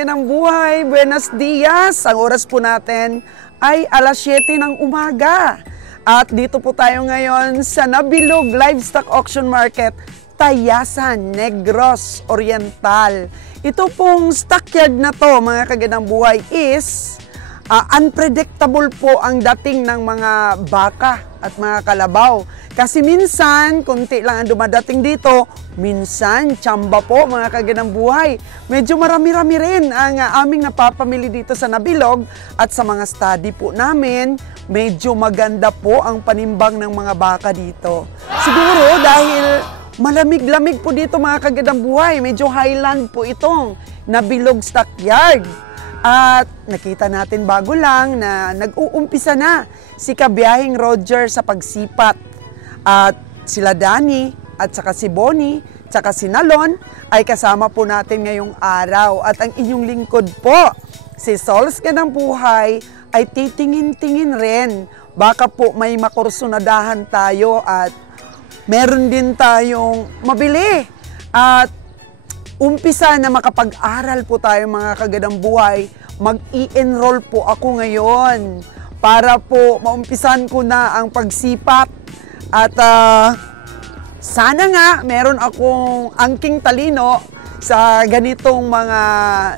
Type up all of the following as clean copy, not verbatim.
kaganang buhay, buenos dias. Ang oras po natin ay alas 7 ng umaga. At dito po tayo ngayon sa Nabilog Livestock Auction Market, Tayasan, Negros Oriental. Ito pong stockyard na to, mga kaganang buhay, is unpredictable po ang dating ng mga baka at mga kalabaw. Kasi minsan, konti lang ang dumadating dito, minsan, tsamba po mga kaganang buhay. Medyo marami-rami rin ang aming napapamili dito sa Nabilog at sa mga study po namin, medyo maganda po ang panimbang ng mga baka dito. Siguro dahil malamig-lamig po dito mga kaganang buhay, medyo highland po itong Nabilog Stockyard. At nakita natin bago lang na nag-uumpisa na si Kabiyahing Roger sa pagsipat. At sila Danny at saka si Bonnie, saka si Nalon ay kasama po natin ngayong araw. At ang inyong lingkod po, si Sols Ganang Buhay, ay titingin-tingin rin. Baka po may makursunadahan tayo at meron din tayong mabili. At umpisa na makapag-aral po tayo mga kaganang buhay, mag-i-enroll po ako ngayon para po maumpisan ko na ang pagsipat. At sana nga meron akong angking talino sa ganitong mga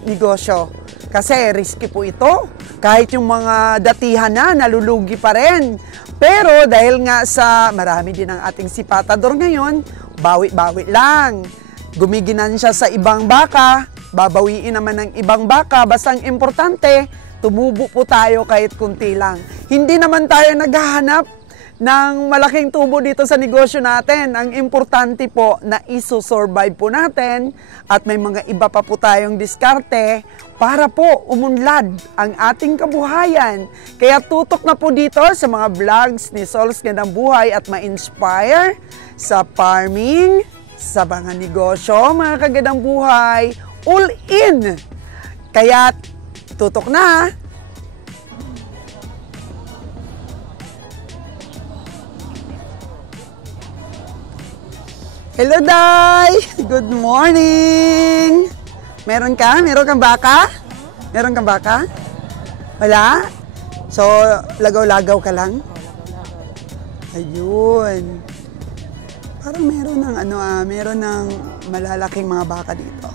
negosyo. Kasi risky po ito. Kahit yung mga datihan na, nalulugi pa rin. Pero dahil nga sa marami din ang ating sipatador ngayon, bawi-bawi lang. Gumiginan siya sa ibang baka, babawiin naman ng ibang baka. Basta ang importante, tumubo po tayo kahit kunti lang. Hindi naman tayo naghahanap ng malaking tubo dito sa negosyo natin. Ang importante po na iso-survive po natin at may mga iba pa po tayong diskarte para po umunlad ang ating kabuhayan. Kaya tutok na po dito sa mga vlogs ni Sols Ganang Buhay at ma-inspire sa farming, sa mga negosyo, mga kaganang buhay, all in. Kaya tutok na. Hello, Day! Good morning! Meron ka? Meron kang baka? Meron kang baka? Wala? So, lagaw-lagaw ka lang? Ayun. Parang meron ng meron ng malalaking mga baka dito.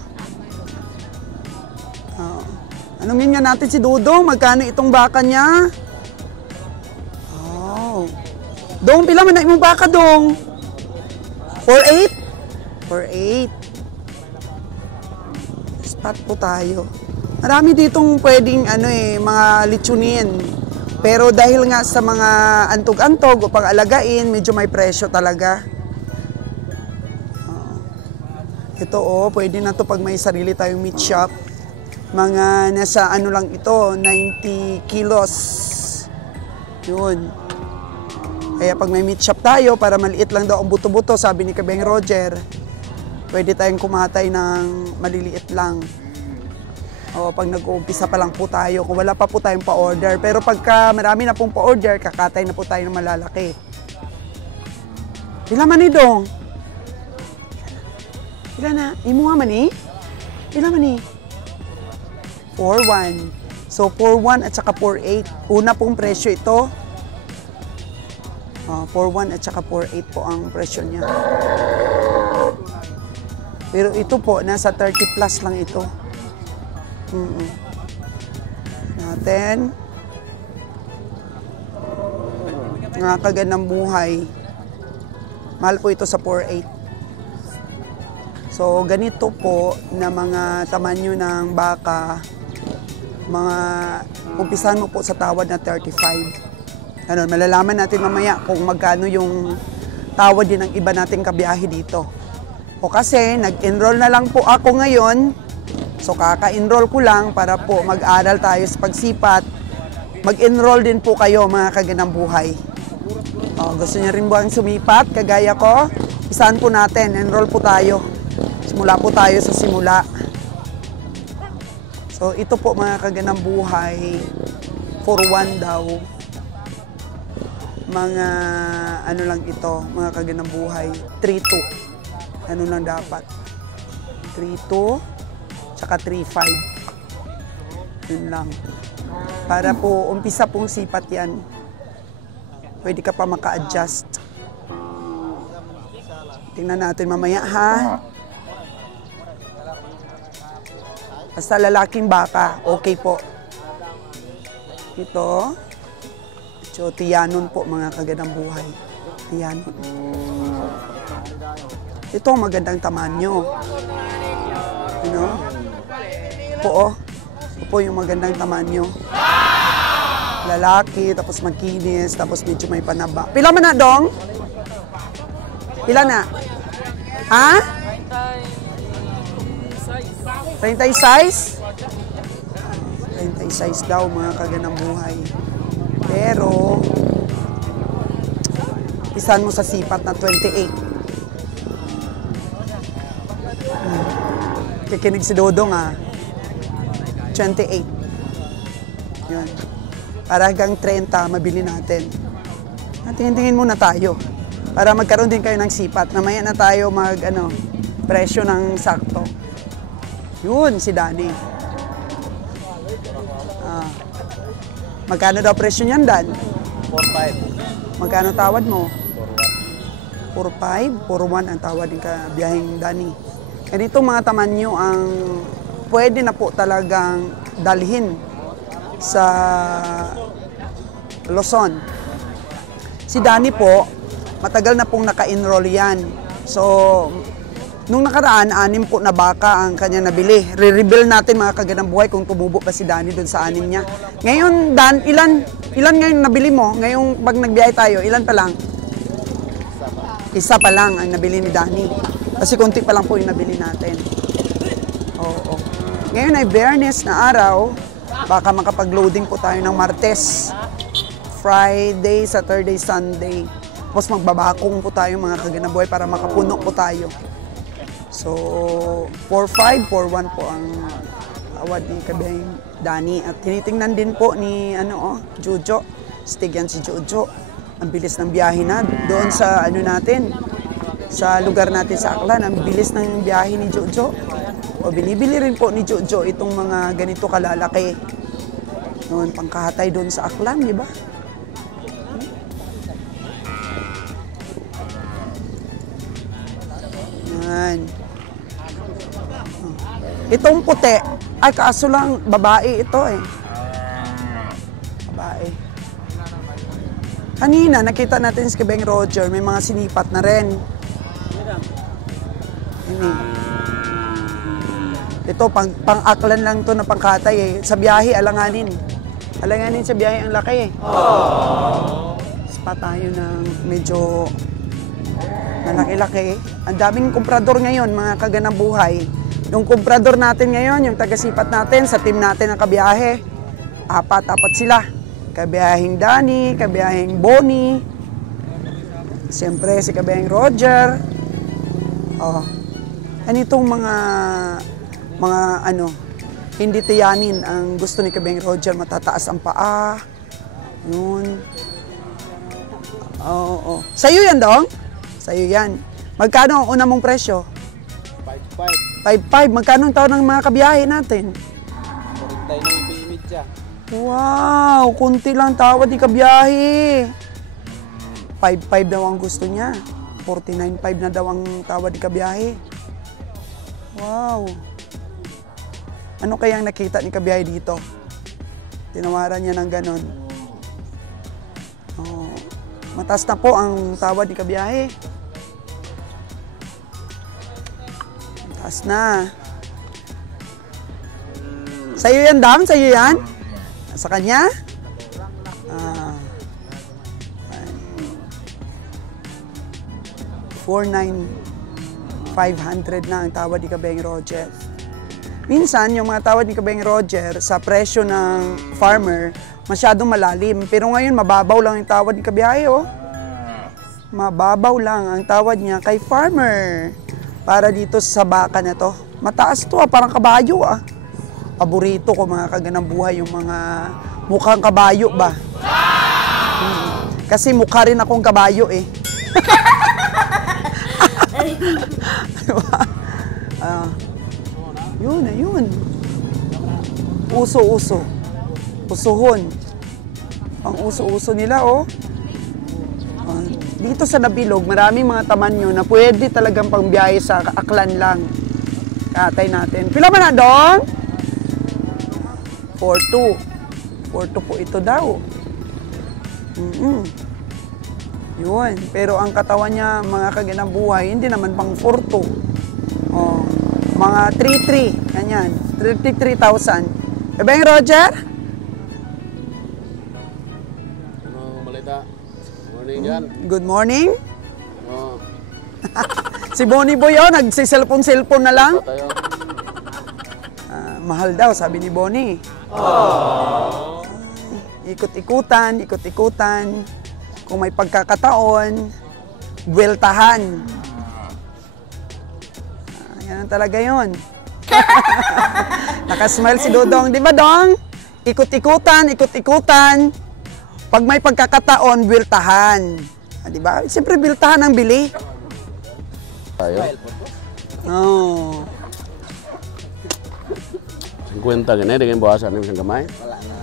Anongin nga natin si Dudong, magkano itong baka niya? Oh. Dong, pila man na imong baka, Dong? 4.8? 4.8. Spot po tayo. Marami ditong pwedeng mga litsunin. Pero dahil nga sa mga antog-antog o pang-alagain, medyo may presyo talaga. Ito pwede na to pag may sarili tayong meat shop. Mga nasa lang ito, 90 kilos. Yun. Kaya pag may meat shop tayo, para maliit lang daw ang buto-buto, sabi ni Kabeng Roger, pwede tayong kumatay ng maliliit lang. O pag nag-uumpisa pa lang po tayo, kung wala pa po tayong pa-order. Pero pagka marami na pong pa-order, kakatay na po tayo ng malalaki. Ilan man Dong? Ilan na? Imo nga man Ilan man 4.1. So 4.1 at saka 4.8. Una pong presyo ito. 4.1 at saka 4.8 po ang presyo niya. Pero ito po, nasa 30 plus lang ito. Natin. Nga kaganang buhay. Mahal po ito sa 4.8. So, ganito po na mga tamanyo ng baka, mga umpisahan mo po sa tawad na 35. Malalaman natin mamaya kung magkano yung tawad din ng iba nating kabiyahe dito. O kasi, nag-enroll na lang po ako ngayon. So, kaka-enroll ko lang para po mag-aral tayo sa pagsipat. Mag-enroll din po kayo, mga kaganang buhay. Gusto niyo rin ba ang sumipat, kagaya ko? Isahan po natin, enroll po tayo. Simula po tayo sa simula. So, ito po mga kaganang buhay, 4.1 daw. Mga lang ito, mga kaganang buhay, 3.2. Ano lang dapat? 3.2, tsaka 3.5. Yun lang. Para po, umpisa pong sipat yan. Pwede ka pa maka-adjust. Tingnan natin mamaya, ha? Basta lalaking baka, okay po. Ito, so tiyanon po mga kagandang buhay. Tiyanon. Ito ang magandang tamanyo. Ano? Po, oh. Ito po yung magandang tamanyo. Lalaki, tapos magkinis, tapos medyo may panaba. Pila man na, Dong? Pila na? Ha? 36? 36 daw mga kagandang buhay. Pero, pisan mo sa sipat na 28. Kikinig si Dodong, 28. Yun. Para hanggang 30, mabili natin. Tingin-tingin muna tayo. Para magkaroon din kayo ng sipat. Mamaya na tayo presyo ng sakto. Yun, si Danny. Magkano daw presyo niyan, Dan? 4.5. Magkano tawad mo? 4.5? 4.1 ang tawad ng biyaheng Danny. Ganitong mga tamanyo ang pwede na po talagang dalhin sa Luzon. Si Danny po, matagal na pong naka-enroll yan. So, nung nakaraan, 6 po na baka ang kanya nabili. Re-reveal natin mga kagandang buhay kung tumubo pa si Danny doon sa 6 niya. Ngayon, Dan, ilan ngayon nabili mo? Ngayong pag nagbiyahe tayo, ilan pa lang? Isa pa lang ang nabili ni Danny. Kasi konti pa lang po yung nabili natin. Oo. Ngayon ay Biyernes na araw. Baka makapag-loading po tayo ng Martes, Friday, Saturday, Sunday. Tapos magbabakong po tayo mga kagandang buhay para makapuno po tayo. So, 4.5, 4.1 po ang award ni Kabiheng Danny. At tinitingnan din po ni Jojo. Stig yan si Jojo. Ang bilis ng biyahe na doon sa natin. Sa lugar natin sa Aklan, ang bilis ng biyahe ni Jojo. O binibili rin po ni Jojo itong mga ganito kalalaki. Noon, pangkahatay doon sa Aklan, di ba? Yan. Itong puti, ay kaso lang babae ito eh. Babae. Kanina, nakita natin si Kabeng Roger, may mga sinipat na rin. Ito, pang-aklan lang to na pangkatay eh. Sa biyahe, alanganin. Alanganin sa biyahe, ang laki eh. Spa tayo ng medyo malaki-laki. Ang daming komprador ngayon, mga kagandang buhay. Yung komprador natin ngayon, yung taga-sipat natin, sa team natin ng kabiyahe, apat sila. Kabiyaheng Danny, kabiyaheng Bonnie, siyempre si kabiyaheng Roger. Anitong mga hindi tiyanin ang gusto ni kabiyaheng Roger, matataas ang paa. Yun. Oo. Sa'yo yan, Dong? Sa'yo yan. Magkano ang una mong presyo? 5.5. 5.5. Magkano ang tawad ng mga kabiyahe natin? 49.5. Wow! Kunti lang tawad ni kabiyahe. 5.5 daw ang gusto niya. 49.5 na daw ang tawad ni kabiyahe. Wow! Ano kayang nakita ni kabiyahe dito? Tinawaran niya ng ganon. Oh, mataas na po ang tawad ni kabiyahe. Mataas na. Sa'yo yan, Dam? Sa'yo yan? Sa kanya? 4,900 na ang tawad ni Kabeng Roger. Minsan, yung mga tawad ni Kabeng Roger sa presyo ng farmer, masyadong malalim. Pero ngayon, mababaw lang ang tawad ni Kabiyahe, oh. Mababaw lang ang tawad niya kay farmer. Para dito sa baka na to. Mataas to, parang kabayo, Paborito ko mga kagandang buhay yung mga mukhang kabayo ba? Kasi mukha rin akong kabayo eh. Yun. uso-uso. Usuhon. Ang uso-uso nila, oh. Dito sa Nabilog, maraming mga tamanyo na pwede talagang pangbiyahe sa Aklan lang. Katay natin. Pila man na, Dong? 4-2. 4-2 po ito daw. Yun. Pero ang katawan niya, mga kaginabuhay, hindi naman pang 4-2. Oh, mga 3-3. Ganyan. 33,000. Bebeng Roger? Ano, malita? Morning yan. Good morning. Oh, Si Bonnie Boy, oh, nagsiselfon-selfon na lang. tayo. Mahal daw, sabi ni Bonnie. Ikot-ikutan, ikot-ikutan. Kung may pagkakataon, buweltahan. Yan talaga yun. Nakasmile si Dodong. Di ba, Dong? Ikot-ikutan, ikot-ikutan. Pag may pagkakataon, buweltahan. Di ba? Siyempre, buweltahan ang bili. Tayo. Oh. 50 gani, dengan bawasan ng isang gamay. Wala na.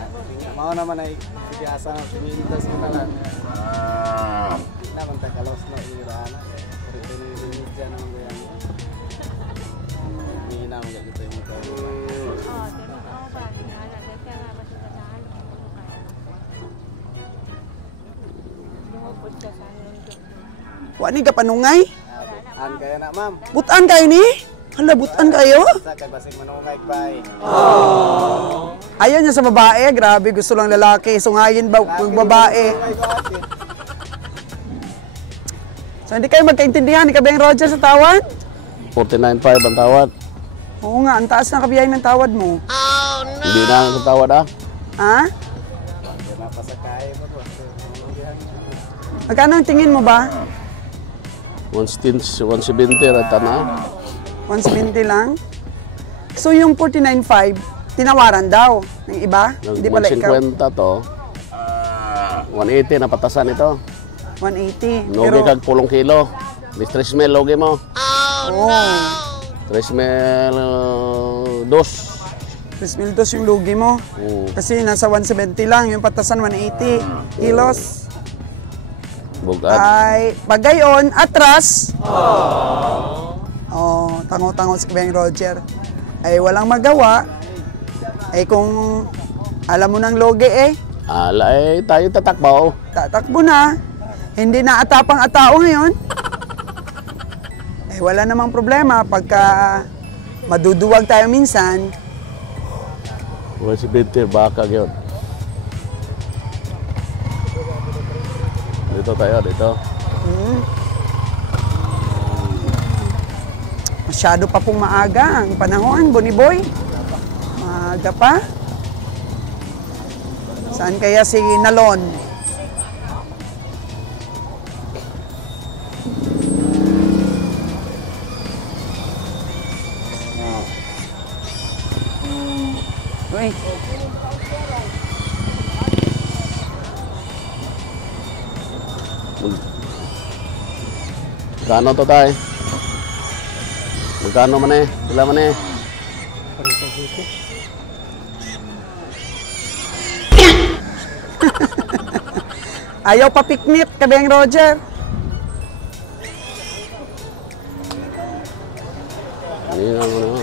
Mao naman ay biasa ng pimintas mo na lang. Naman takalos na irana. Pero ini dyan ang yan. Hindi na mo gagito yung ito. Wani ka panungay? An kaya na ma'am. Butan kayo ni? Hala, butan kayo? Sa kay basig manungay bay. Ayaw niya sa babae. Grabe, gusto lang lalaki. Sungayin ba babae? So, hindi kayo magkaintindihan. Ikaw ba yung Roger sa tawad? 49.5 ang tawad. Oo nga, ang taas ng kabiyahe ng tawad mo. Hindi na ang tawad ah. Ha? Kaya mapasakay mo po. Magkano ang tingin mo ba? 170 rata na. 170 lang? So, yung 49.5, tinawaran daw ng iba? Hindi pala ikaw. 150 to. 180 na patasan ito. 180. Logi kag pulong kilo. Di 3 mil logi mo. Oo. 3 mil 2. 3,200 yung lugi mo. Kasi nasa 170 lang, yung patasan 180 kilos. Bugat. Ay, pagayon, atras. Oh, tango-tango si Beng Roger. Ay, walang magawa. Ay, kung alam mo ng logi Ala eh, tayo tatakbo. tatakbo na. Hindi na atapang-atao ngayon. Eh, wala namang problema pagka maduduwag tayo minsan. Wala si Bintir, baka yun. Dito tayo, dito. Masyado pa pong maaga ang panahon, Bonnie Boy. Maaga pa. Saan kaya si Nalon? Uy. Magkano to tayo? Magkano man eh? Sila man eh? Ayaw pa piknit, Kabeng Roger. Hindi na mo na.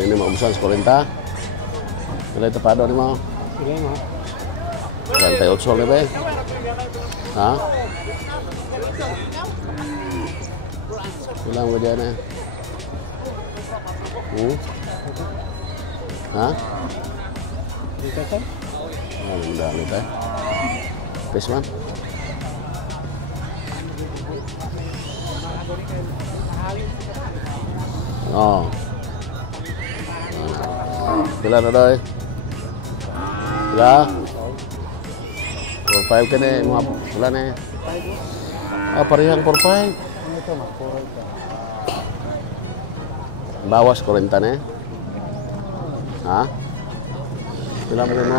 Ini maubusan sa 40. Wala ito pa doon mo. Sige mo. 38 na ba eh? Ha? Ilang mo dyan eh? Ha? Dito ka? Ang dami tayo. Peace man. Oh. Pila na daw eh? Pila? 4-5 ka na eh. Wala na eh. Ah, parehang 4-5. Ano ito ma? Puro ito. Bawas 40 na eh. Ha? Pila mo rin mo?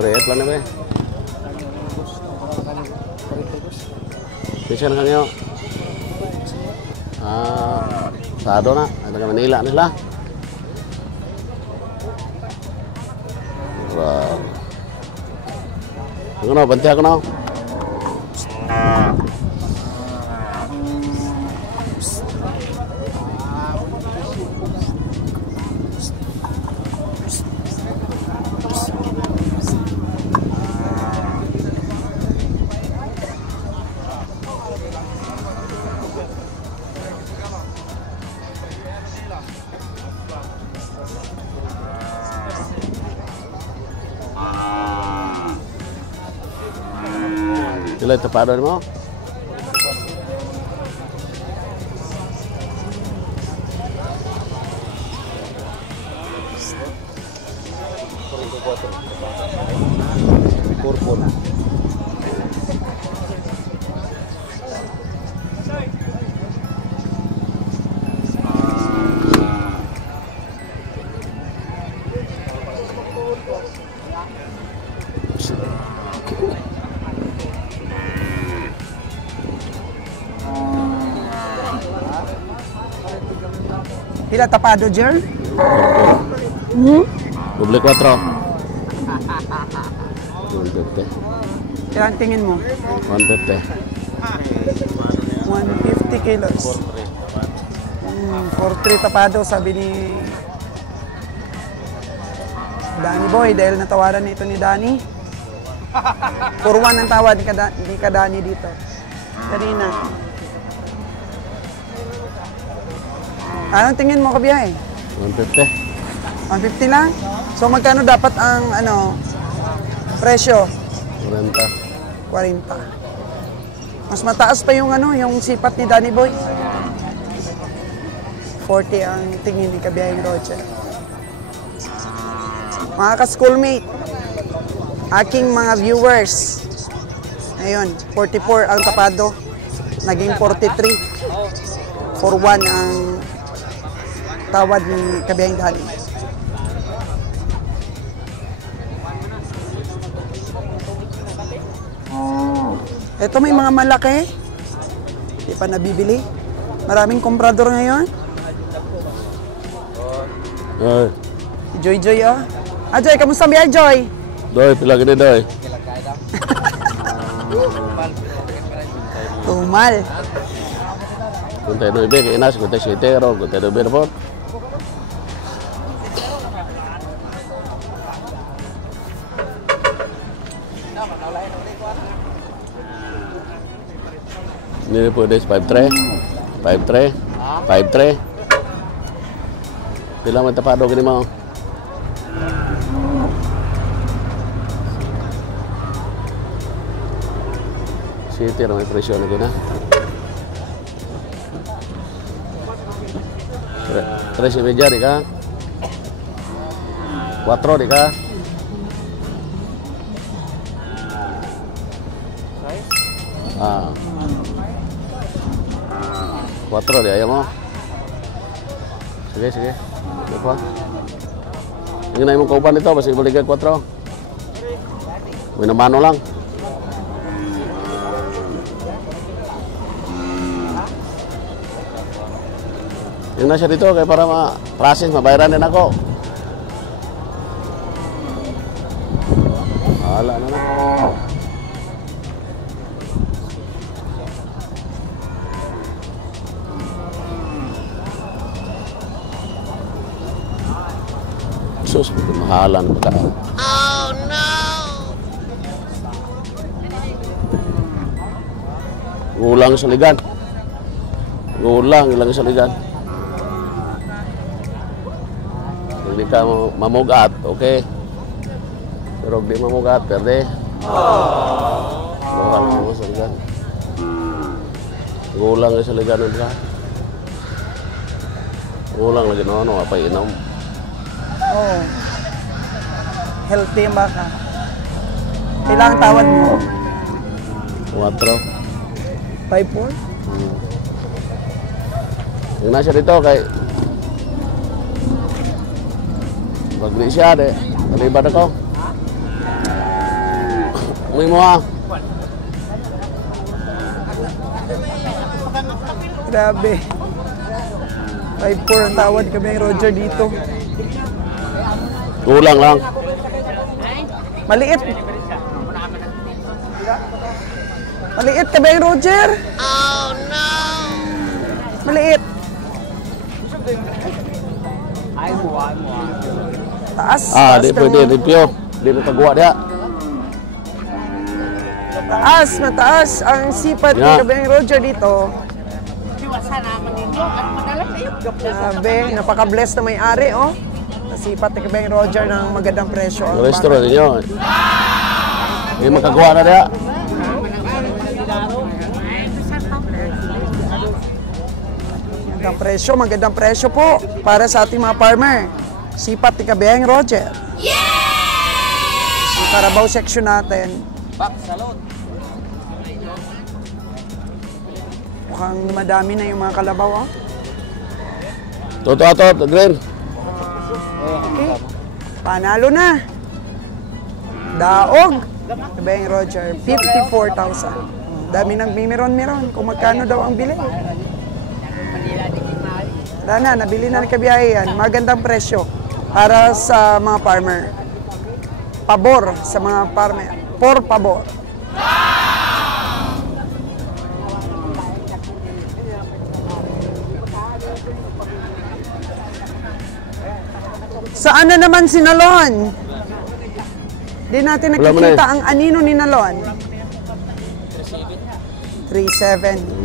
3-8 lang na ba eh? Bisa na kanyo. Sado na. Ada ka Manila nila. Ano na, banti ako na. Sila tapado mo? Purple. Pila tapado, Jer? Doble 4. 150. Kailan tingin mo? 150. 150 kilos. 4-3 tapado, sabi ni Danny Boy, dahil natawaran na ito ni Danny. 4-1 ang tawad ni Danny dito. Kanina. Anong tingin mo, kabiyahe? 150. 150 lang? So magkano dapat ang presyo? 40. 40. Mas mataas pa yung yung sipat ni Danny Boy. 40 ang tingin ni Kabiyahing Roger. Mga ka-schoolmate, aking mga viewers, ngayon, 44 ang tapado, naging 43. 4-1 ang tawad ni Kabiyahing Danny. Ito may mga malaki. Hindi pa nabibili. Maraming komprador ngayon. Ay. Joy, oh. Joy, kamusta biyahe, Joy? Doy, pila gini doy. Tumal. Kuntai 9 kay Inas, kuntai 7 ro, kuntai 2 ro. Ini po des 53. 53. 53. Pila man tapado gini mo? City ramai presyo na gina. 3 di ka? 4 di ka? Ah. 4 di ayaw mo? Sige. Apa? Yung na yung kaupan dito, basta ibaligay 4. Minamano lang. Yung nasa dito, kaya para ma-process, mabayaran din ako. Wala na na. Sus, mahalan pa ka. Oh no! Ngulang sa ligan. Ngulang ilang sa ligan. Hindi ka mamugat, okay? Pero di mamugat, perde. Ngulang mo sa ligan. Ngulang sa ligan ka. Ngulang lagi no, apa inom? Oh. Healthy yung baka. Kailangan tawad mo? 4. 5-4? Yung nasa dito kay pag-li siya, nalibad ako. Umuwi mo ha. Grabe. 5-4 ang tawad kami Roger dito. Kulang lang. Maliit. Maliit ka ba yung Roger? Oh no! Maliit. Taas. Di pwede, review. Di na kagawa diya. Mataas, mataas. Ang sipat ni Kabeng Roger dito. Grabe, napaka-bless na may-ari, oh. Nasipat ni Kabeng Roger ng magandang presyo. Ang restaurant ninyo. Hindi makagawa na diya. Magandang presyo po para sa ating mga farmer. Sipat ni Kabeng Roger. Ang Carabao section natin. Mukhang madami na yung mga kalabaw, oh. Toto, green. Okay. Panalo na. Daog. Kabeng Roger, 54,000. Dami nang miron-miron kung magkano daw ang bili. Wala na, nabili na ng kabiyahe yan. Magandang presyo para sa mga farmer. Pabor sa mga farmer. Por pabor. Saan na naman si Nalon? Di natin nakikita ang anino ni Nalon. 3.7.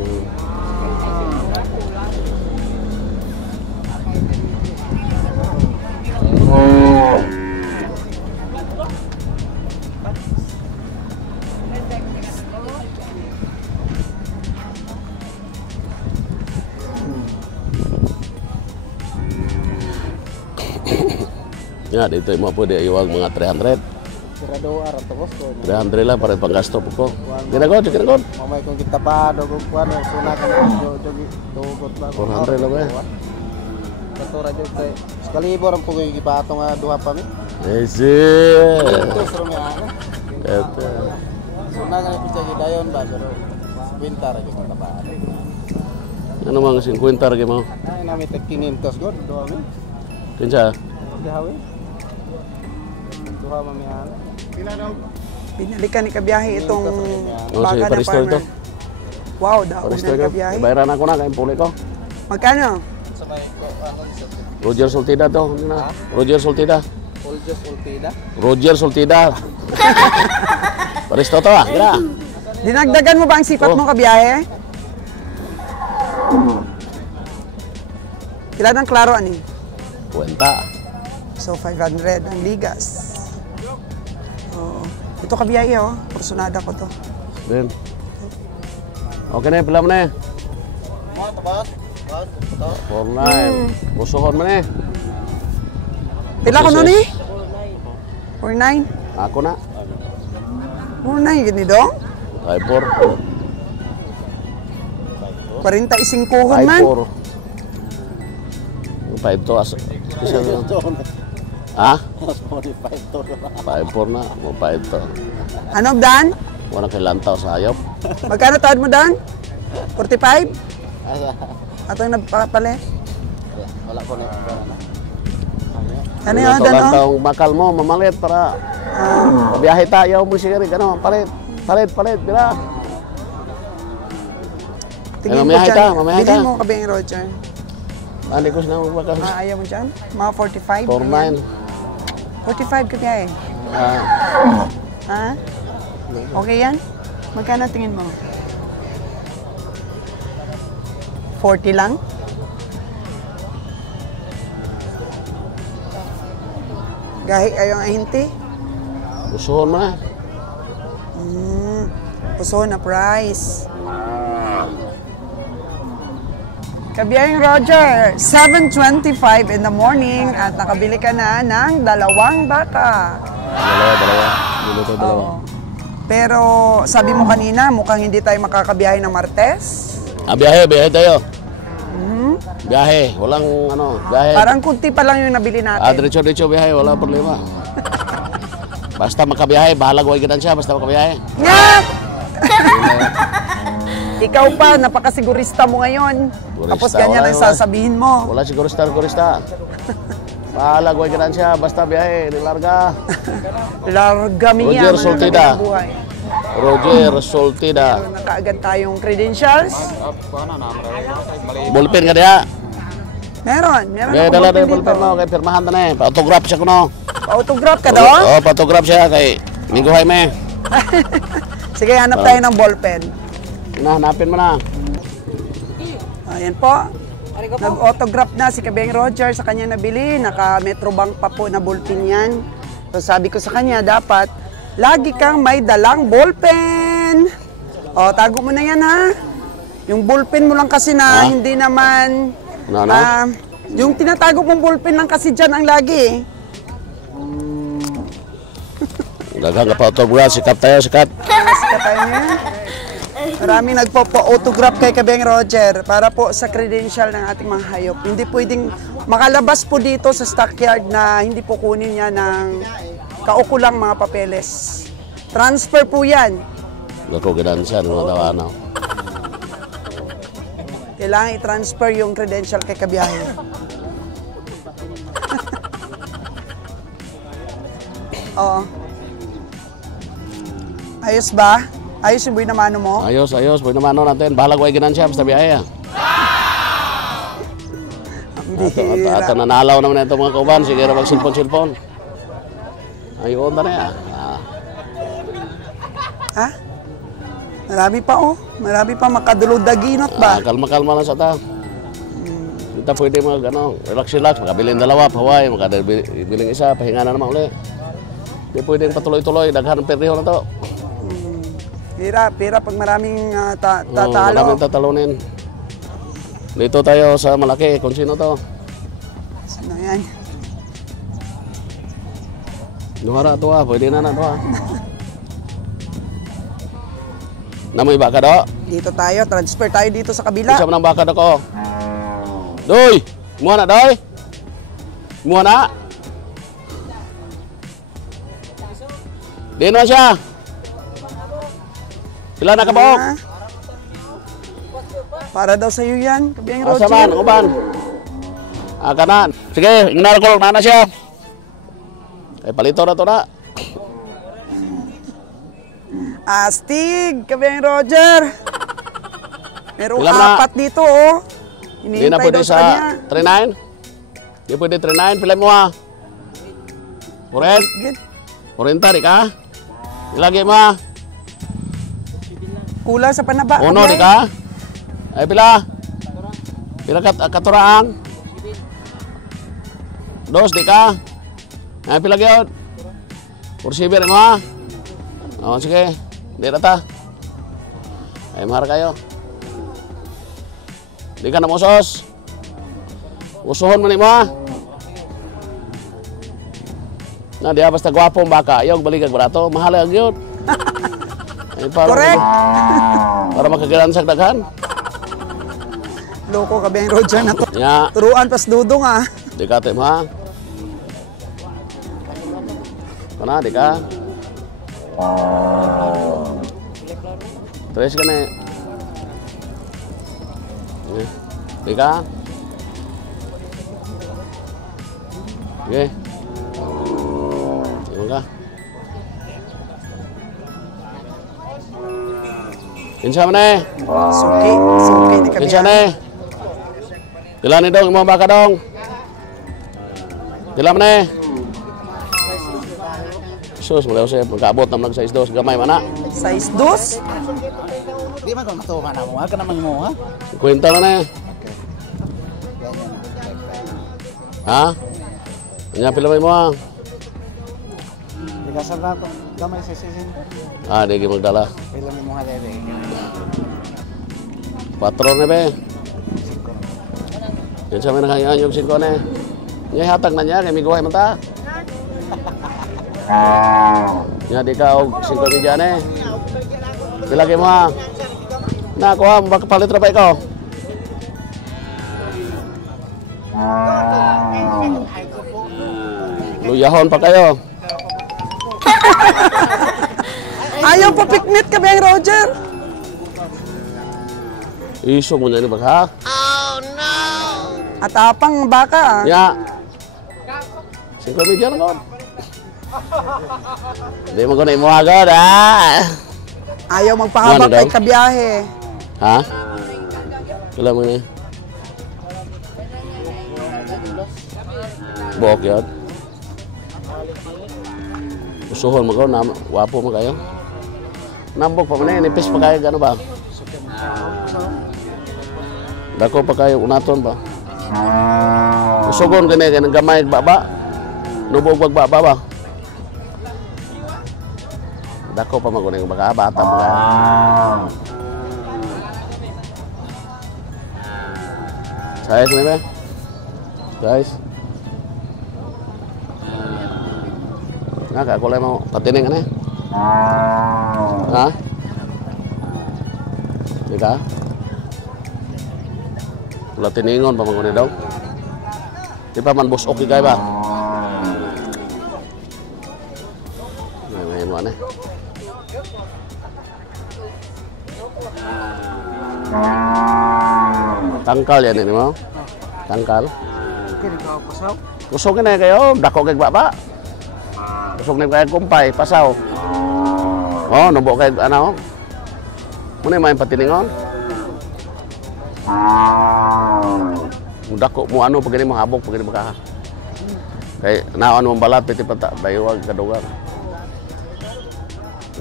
Ya, dito mo po di iwag mga 300. Tirado araw to ko. 300 lang para panggasto po ko. Kinagod. Mamay kung kita pa dogo kuan suna ka dogot ba. 400 lang ba? Katura jud kay sekali bo ram po kay gipato nga duha pa mi. Terus ro mi ana. Eto. Suna ka pisa gidayon ba pero winter gyud kita pa. Ano mang 50 ra mo? Ay nami tag 500 god duha mi. Kinsa? Gawi. Duha mami ana. Binalikan ni kabiyahe itong Sige, baka na paristo ito. farmer. Wow, daon Paristo na ito. kabiyahe. Bayaran ako na, kayong puli ko. Magkano? Sabay ko ano Roger Soltida to. Hindi na. Roger Soltida. Uljas ultida. Roger Soltida. Paristo to ah. Kira. Dinagdagan mo ba ang sipat mo kabiyahe? Ilan ang klaro ani? Kwenta. So 500 ang ligas. Oh, ito kabiyahe oh, porsyonada ko to. Ben. Okay na, pila mo na eh. Mo tabat. 49. Musuhon mo na eh. Pila ko nun eh? 49? Ako na. 49 gini dong? 54. 45 man. 5 to as. Ha? 45 to. 54 na. Mo 5 to. Ano Dan? Wala kay lantaw sa hayop. Magkano tawad mo Dan? 45? Atong nagpapali? Wala ko na. Ano yun Dan? Lantaw bakal mo mamalit para biyahe tayo mo sigari ano, palit. Bila. Tingin mo mamaya dyan. ka, mamaya Bilhin ka. mo Kabeng Roger. Ani ko na bakal. Ayaw mo dyan? Mga 45? 49. 45 kabiyahe. Ha? Okay yan? Magkano tingin mo? 40 lang? Gahi ayong ahinti? Musuhon mo na. Puso na price. Kabiyahing Roger, 7:25 in the morning at nakabili ka na ng 2 baka. Dalawa. Minuto dalawa. Oo. Pero sabi mo kanina, mukhang hindi tayo makakabiyahe ng Martes. Biyahe tayo. Biyahe, walang ano, biyahe. Parang kunti pa lang yung nabili natin. Diretso biyahe, wala problema. Basta makabiyahe, bahala ko ikitan siya, basta makabiyahe. Ngak! Ikaw pa, napakasigurista mo ngayon. Sigurista, Tapos ganyan wala, ang wala. sasabihin mo. Wala siguro star-kurista. Pahala, guay ganansya. Basta biyahe, nilarga. Larga Roger miya. Soltida. Roger Soltida. Meron na kaagad tayong credentials. Bulpin ka diya. Meron Kaya ako dala na ballpen yung bulpin dito. mo. Kaya pirmahan na eh. Pa-autograph siya ko no. Autograph ka daw? Oo, pa-autograph siya. Kay Minggo Jaime. Sige, hanap tayo ng ballpen. Hanapin mo na. Ayan po. Nag-autograph na si Kabeng Roger sa kanya nabili. Naka-Metrobank pa po na ballpen yan. So sabi ko sa kanya, dapat lagi kang may dalang ballpen. O, tago mo na yan ha. Yung ballpen mo lang kasi na hindi naman... Ano? Yung tinatago mong ballpen lang kasi dyan ang lagi eh. Daghang ka pa-autograph. Sikat tayo, sikat. Sikat tayo niya. Maraming nagpo-autograph kay Kabeng Roger para po sa credential ng ating mga hayop. Hindi pwedeng makalabas po dito sa stockyard na hindi po kunin niya ng kaukulang mga papeles. Transfer po yan. Naku, ganansya. Mga tawana. Kailangan i-transfer yung credential kay Kabiyahe. Oo. Ayos ba? Ayos yung buhay na mano mo? Ayos, ayos. Pwede naman natin. Bahala guay ganansya. Basta biyahe. At nanalaw naman ito mga kauban. Sige na mag-silpon-silpon. Ayun na yan. Ha? Marami pa oh. Marami pa makadulog daginot ba? Kalma-kalma lang sa ta. Kita pwede mag relax-relax. Makabiling dalawa, paway. Makabiling isa, pahinga na naman ulit. Hindi pwedeng patuloy-tuloy. Daghan ng perdiho na to. Hirap pag maraming tatalo. Maraming tatalunin. Dito tayo sa malaki. Kung sino to? Sino yan? Nuhara to pwede na to Namoy baka do? Dito tayo, transfer tayo dito sa kabila. Isa mo ng baka do ko. Doy! Muha na, doy! Muha na! Di na siya! Pila na kabaok? Para daw sa'yo yan, Kabeng Roger. Asa man, uban? Kanan. Sige, ingnar ko na siya. Ay, palito na to na. Astig, Kabeng Roger. Merong Ilan na? 4 dito, oh. Hindi na Hinihintay pwede daw sa sa kanya. 39? Hindi pwede 39, pila mo ha? 40? Good. 40, di ka? Ilagay mo ha? Kulang sa panaba. Uno, di ka? Ay, pila? Pila katuraang? 2, di ka? Ay, pila gyud? Kursiber mo ha? O, sige. Di na ta. Ay, mahar kayo. Di ka na musos. Usuhon mo ni mo ha? Na, diya basta gwapong baka. Ayaw, baligag barato. Mahal ang yun. Ay, Correct. Para makagalan sa daghan. Loko, Kabeng Roger na to. Ya, Turuan pas dudong ah. di ka tim ha? Kana, di ka? Tres ka na eh. Di ka? Sige. Iwan ka. Kinsa man eh. Suki ni Kinsa Kabeng. na eh. Pila ni dong, mga baka dong. Pila man eh. Sus, malayo siya. Magkaabot naman sa isdos. Gamay man na. Size 2. Di man kung matuwa na mo, ka naman mo ha? Kwenta man eh. Ha? Kanya pila may mo ha? Di ka sa lato, gamay sa sisin. Di magdala. Pila mo mga lebe. Patron na be. Yan sa may nakayan yung singko na eh. Niya hatag na niya, kaya may guhay man ta. Niya di ka og singko mi dyan eh. Pila kayo mo ha? Na, kuha, baka palit na ba ikaw? Luyahon pa kayo. Ayaw pa piknit, Kabeng Roger. Isog mo na ni baka. At apang baka. Ya. 5 media na kon. Di mo ko na imo agad Ayaw magpahabak Ano daw? kay kabiyahe. Ha? Wala mo na. Buok yan. Usuhon mo ko, wapo mo kayo. Nambok pa mo na, nipis pa kayo, gano ba? Dako pa kayo, unaton ba? Usugon ka na, ganang gamay, baba. Nubog baba ba? Dako pa magunin baka bata mo kayo. Size na ba? Size. Kulay mo patining ka na. Ha? Di ka? Wala tiningon pa magunin daw. Di pa man busok ikay ba? Ngayon mo na. Tangkal yan ini mo? Tangkal? Kusog na kayo, dako kay baba. Kusog na kayo kumpay, pasaw. Oh, nubo kay ano? Muna may patiningon. Dako mo ano pag mo habok pag maka. Kay naon mo balat piti pata, bayuwag kadugang.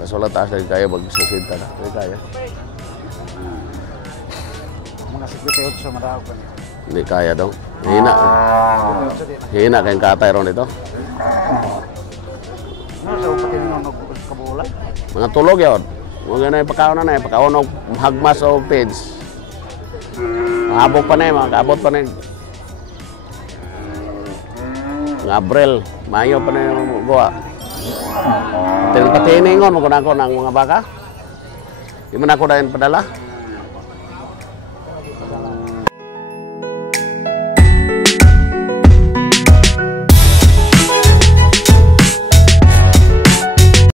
Nasulat taas kayo magsasinta na. Kaya. Mga 78 sa maraw pa niya. Hindi kaya daw. Hina. Hina kayong katay ron ito. Ano sa upatin mo nagkabulan? Mga tulog yun. Mga na ipakaon na ipakaon o hagmas o page. Mahabok pa na mga kaabot pa na mga Abril. Mayo pa na yung gawa. Patiningon mo ko na ako ng mga baka. Di mo na ako na padala.